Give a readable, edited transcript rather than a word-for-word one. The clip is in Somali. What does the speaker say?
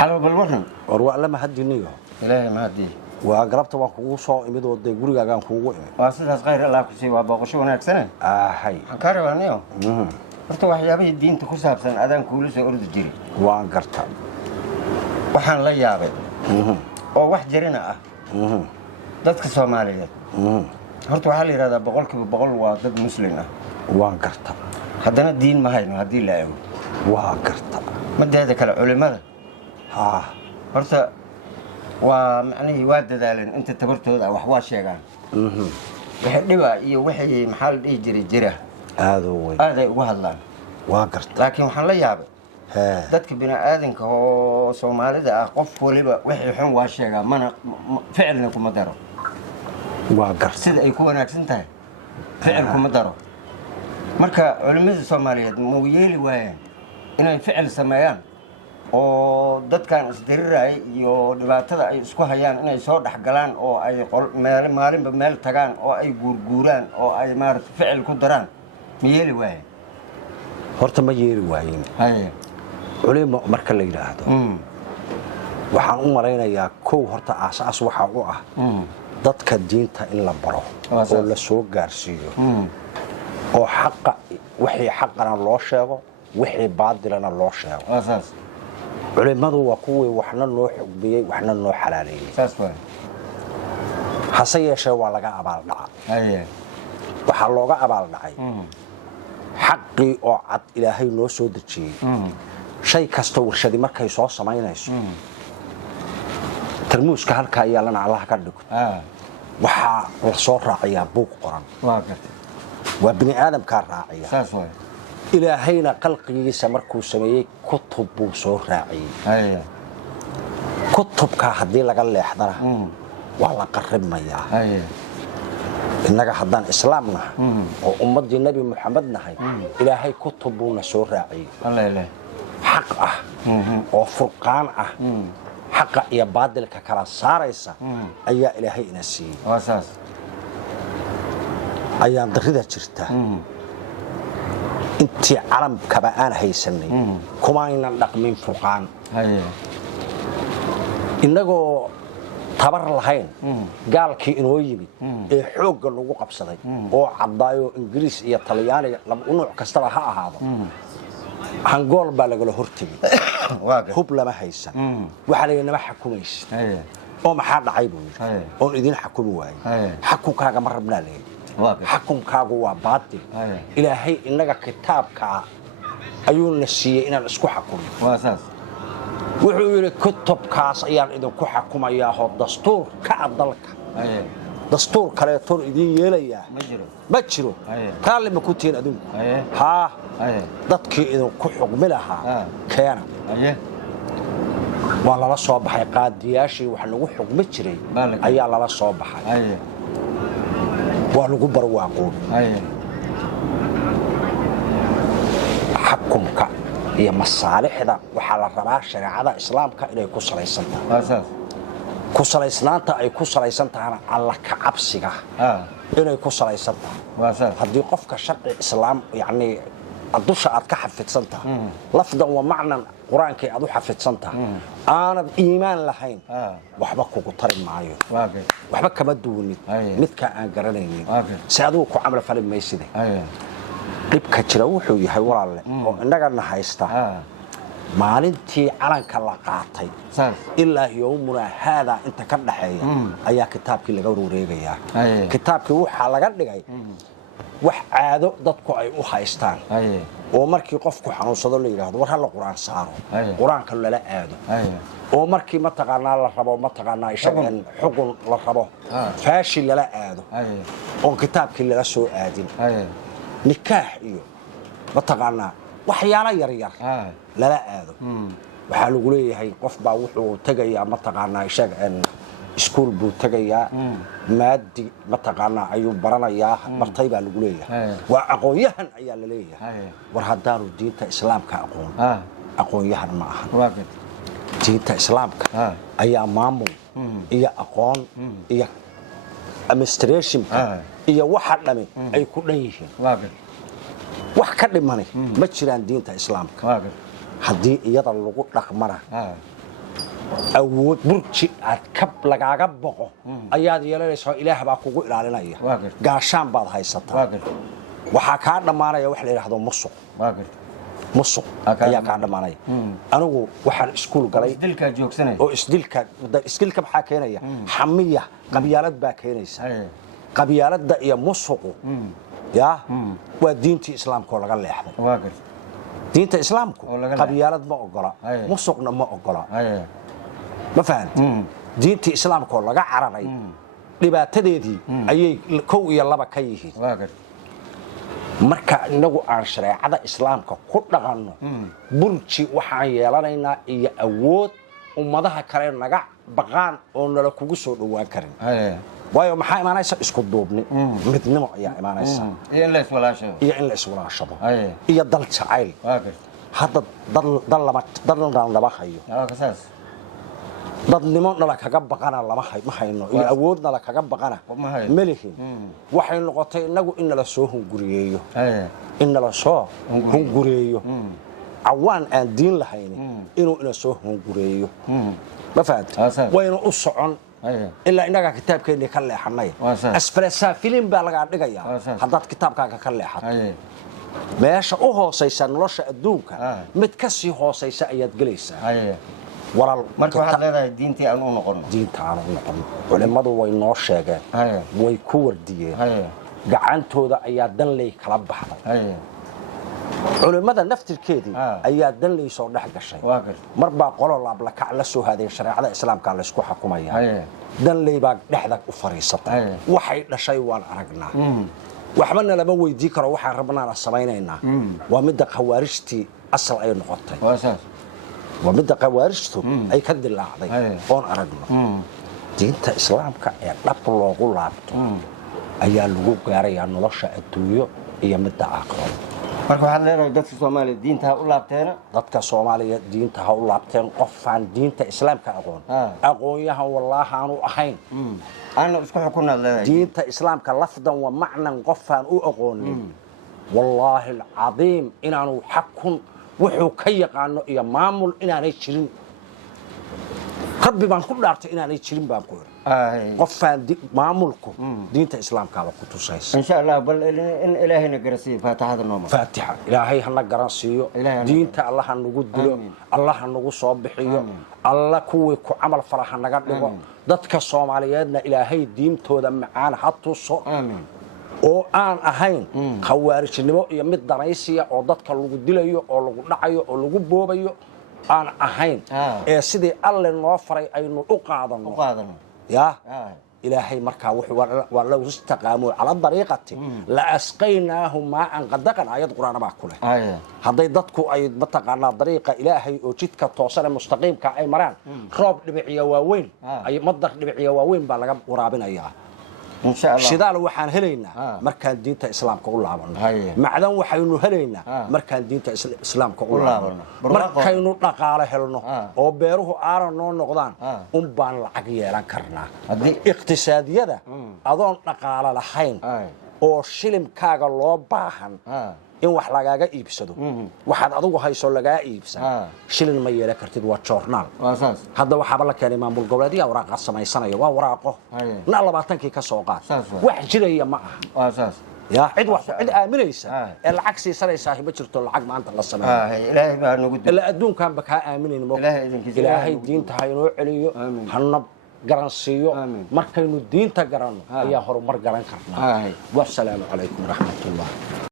على بالورن warwa lama hadiniyo ilaahay ma hadii waa galabta waan kugu soo imid oo de gurigaagan kugu waa sidaas khayr Allah ku sii waa booqasho wanaagsan hay waxaan ka rabanayo horta waxyaabaha diinta ku saabsan adaan kuula soo ordi jiray waan garta waxaan la yaabay oo wax jirina ah dadka Soomaaliyeed horta waxa la yiraahdaa boqolkiiba boqol waa dad muslim ah waan garta haddana diin ma hayno hadii la eego waan garta madeeda kale culimada horta waa macnaheedu waa dadaaleen inta tabartooda wax waa sheegaan waxa dhiba iyo wixii maxal dhigi jiray jira aad ay ugu hadlaan waa garta laakiin waxaan la yaabay dadka bini'aadanka oo Soomaalida ah qof waliba wixii xun waa sheegaa mana ficilna kuma daro waa garta sida ay ku wanaagsan tahay ficil kuma daro marka culimada Soomaaliyeed ma yeeli waayeen inay ficil sameeyaan oo dadkan isdiriray iyo dhibaatada ay isku hayaan inay soo dhaxgalaan oo ay maalinba meel tagaan oo ay guurguuraan oo ay maartay ficil ku daraan ma yeeli waayeen horta ma yeeli waayeen culimo marka la yiraahdo waxaan u maraynayaa koow horta asaas waxa uu ah dadka diinta in la baro oo la soo gaarsiiyo oo xaq wixii xaqana loo sheego wixii baadilana loo sheego asaas culimadu waa kuwii waxna loo xugmiyay waxna loo xalaaleeyay saas waa hase yeeshee waa laga abaal dhacay waxaa looga abaal dhacay xaqii oo cad ilaahay noo soo dejiyay shay kasta warshadi markay soo samaynayso tarmuuska halka ayaa lana Allah ka dhigo waxaa la soo raaciyaa buuq qoran waa bini aadamka raaciya saas waa ilaahayna qalqigiisa markuu sameeyay kutub buu soo raaciyay kutubka hadii laga leexdana waa la qarrimayaa innaga haddaan islaamna oo ummadii nabi Muhammad nahay ilaahay kutub buu na soo raaciyay xaq ah oo furqaan ah xaqa iyo baadilka kala saaraysa ayaa ilaahay ina siiyay waasaas ayaan darida jirta intii calamkaba aan haysanay kuma aynan dhaqmin furqaan inagoo tabar lahayn gaalkii inoo yimid ee xoogga lagu qabsaday oo cadaayo Ingiriis iyo Talyaaniga laba nooc kastaba ha ahaado hangool baa laga hortagay hub lama haysan waxa la yiraahdaa xukumaysi oo maxaa dhacay buu oo idin xukumi waayay xukunkaaga ma rabnaa leeyahay xukunkaagu waa baadil ilaahay inaga kitaabka ayuu na siiyay inaan isku xukumo waasaas wuxuu yiri kutubkaas ayaan idin ku xukumayaa oo dastuur ka dalka dastuur kale tor idin yeelaya ma jiro kaalin ma ku tiin adinku dadkii idin ku xukmi lahaa keena waa lala soo baxay qaadiyaashii wax lagu xukmi jiray ayaa lala soo baxay waa lagu barwaaqoon xukunka iyo masaalixda waxa la rabaa shariicada islaamka inay ku salaysan tahay ku salaysnaanta ay ku salaysan tahay Allah ka cabsiga inay ku salaysan tahay hadii qofka sharci islaam yaani adusha aad ka xafidsan tahay lafdan wa macnan quraanka aad u xafidsan tahay aanad iimaan lahayn waxba kugu tari maayo waxba kama duwanid midka aan garanaynin si aad ku amal falin maysid dibka jira wuxuu yahay walaalle oo indhaga haysta maalintii calanka la qaatay ilaa yawmuna hada inta ka dhaxeeya ayaa kitaabkii laga wareegaya kitaabkii waxa laga dhigay wax caado dadku ay u haystaan oo markii qofku xanuunsado la yiraahdo war hal quraan saaro quraanka lala aado oo markii ma taqaanaa la rabo ma taqaanaa ishagan xukun la rabo faashi lala aado oo kitaabkii laga soo aadin nikaax iyo ma taqaanaa waxyaalo yar yar lala aado waxa lagu leeyahay qof baa wuxuu tagayaa ma taqaanaa ishagan iskuul buu tagayaa maadi ma taqaanaa ayuu baranayaa martay baa lagu leeyahay waa aqoonyahan ayaa la leeyahay war hadaanu diinta islaamka aqoonyahan ma aha diinta islaamka ayaa maamul iyo aqoon iyo administration iyo waxa dhame ay ku dhan yihiin wax ka dhimanay ma jiraan diinta islaamka hadii iyada lagu dhaqmana awood burji aad kab lagaaga boqo ayaad yeelanaysaa ilaah baa kugu ilaalinaya gaashaan baad haysataa waxaa ka dhamaanaya wax la yiraahdo musuq ayaa ka dhamaanaya anigu waxaan iskuul galay isdilka joogsanay oo isdilka maxaa keenaya xamiya qabyaalad baa keenaysa qabyaaladda iyo musuqu ya waa diintii islaamka oo laga leexday diinta islaamku qabyaalad ma ogola musuqna ma ogola ma fahanti diintii islaamka oo laga cararay dhibaatadeedii ayay kow iyo laba ka yihiin marka inagu aan shareecada islaamka ku dhaqanno burji waxaan yeelanaynaa iyo awood ummadaha kale naga baqaan oo nala kugu soo dhawaan karin waayo maxaa imaanaysa isku duubni midnimo ayaa imaanaysa iyo in la iswalaashado iyo dal jacayl hadda dal lama hayo dadnimo nala kaga baqana ma hayno iyo awood nala kaga baqana ma lihin waxay noqotay inagu in nala soo hungureeyo awaan aan diin lahayn inuu ina soo hungureeyo ma fahanti wayna u socon ilaa inaga kitaabkeena ka leexanay asfalasa filim baa laga dhigayaa haddaad kitaabkaaga ka leexato meesha u hoosaysa nolosha adduunka mid ka sii hoosaysa ayaad gelaysaa walaal marka waxaad leedahay diintii aan u noqon culimadu way noo sheegeen way ku wardiyeen gacantooda ayaa danley kala baxday culimada naftirkeedii ayaa danley soo dhex gashay marbaa qolo laablakac la soo haadeen shareecada islaamka la isku xukumaya danley baa dhexda u fariisatay waxay dhashay waan aragnaa waxbana lama weydii karo waxaan rabnaa samaynaynaa waa midda khawaarijtii asal ay noqotay ومدة قوارشته أي كد اللاعضي أون أرجنا دينتا إسلام كأ لبلا غلابته أي اللجوء جاري عن رشة الدنيا هي مدة آخر. marka waxaad leedahay dadka Soomaaliyeed diinta ha u laabteen dadka Soomaaliyeed diinta ha u laabteen qof aan diinta islaamka aqoonyahan wallahi aanu ahayn ana isku xukunaa leedahay diinta islaamka lafdan wa macnan qof aan u aqoonin wallahi alazim inaanu xaqun wuxuu ka yaqaano iyo maamul inaanay jirin rabbi baan ku dhaartay inaanay jirin baan ku qofaan maamulku diinta islaamka ku tusaysa insha Allah bal in ilaahayna garasiyo faatixada nooma faatixa ilaahay hana garansiyo diinta Allah nagu dilo Allah nagu soo bixiyo Allah kuwii ku amal faraha naga dhigo dadka Soomaaliyeedna ilaahay diintooda macaan ha tuso aamin oo aan ahayn khawaarijnimo iyo mid danaysiya oo dadka lagu dilayo oo lagu dhacayo oo lagu boobayo aan ahayn ee sidii alle noo faray aynu u qaadano ya ilaahay markaa waa la istaqaamu ala dariiqati la asqaynahum ma'an qadaqan ayad quraana baa kule haday dadku ay mataqaana dariiqa ilaahay oo jidka toosan mustaqiimka ay maraan roob dhibiciya waaweyn ay madar dhibiciya waaweyn baa laga waraabinayaa إن شاء الله شدال وحن هلينا مركان دينتا إسلام كأولى معدن وحينو هلينا مركان دينتا إسلام كأولى مركانو نقالة هلنا أو بيروه آرنو نقدان بان العقية لكرنا اقتصادية ده أظن نقالة لحين أو شلم كاغا لو باهن in wax lagaaga iibsado waxaad adigu hayso lagaa iibsan shilin ma yeela kartid waa joornaal hadda waxaaba la keenay maamul goboleedyo waraaq samaysanaya waa waraaqo na 20kii ka soo qaad wax jiraya ma aha يا عد آمنيسا العكس يصير ما جرتوا العق ما أنت قصنا إلهي ما نقول إلا أدون كان بك آمنين إلهي الدين تهينو عليو هنب جرانسيو مركينو الدين تجرانو يا هرو مر جران كرنا والسلام عليكم ورحمة الله